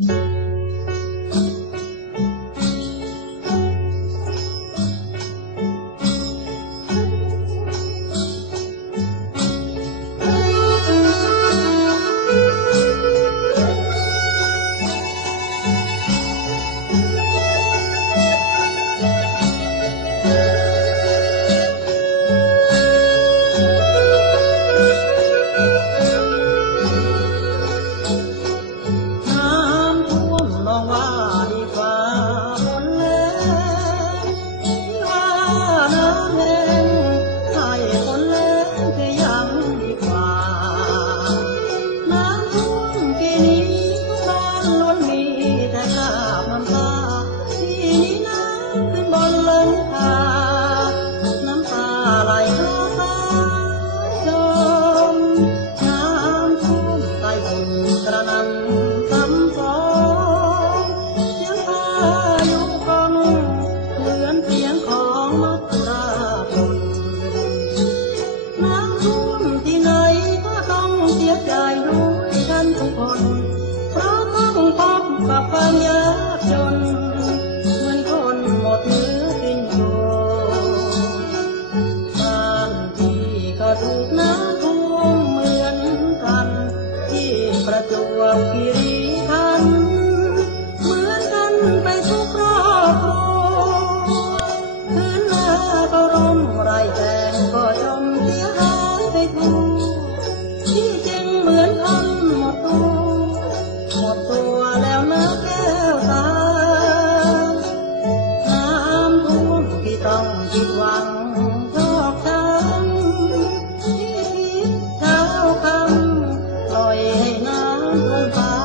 ความยากจนเหมือนคนหมดเนื้อกินอยู่บ้านที่ก็ถูกน้ำท่วมเหมือนกันที่ประจวบคีรีขันธ์เหมือนกันไปทุกครอบครัวพื้นนาก็ร่มไรแตงก็จมเสียหายไปทั่วที่จริงเหมือนคนหมดตัวแล้วนะแก้วตาน้ำท่วมที่ต้องผิดหวังชอกช้ำที่คิดเช้าค่ำปล่อยให้น้ำท่วมฟ้า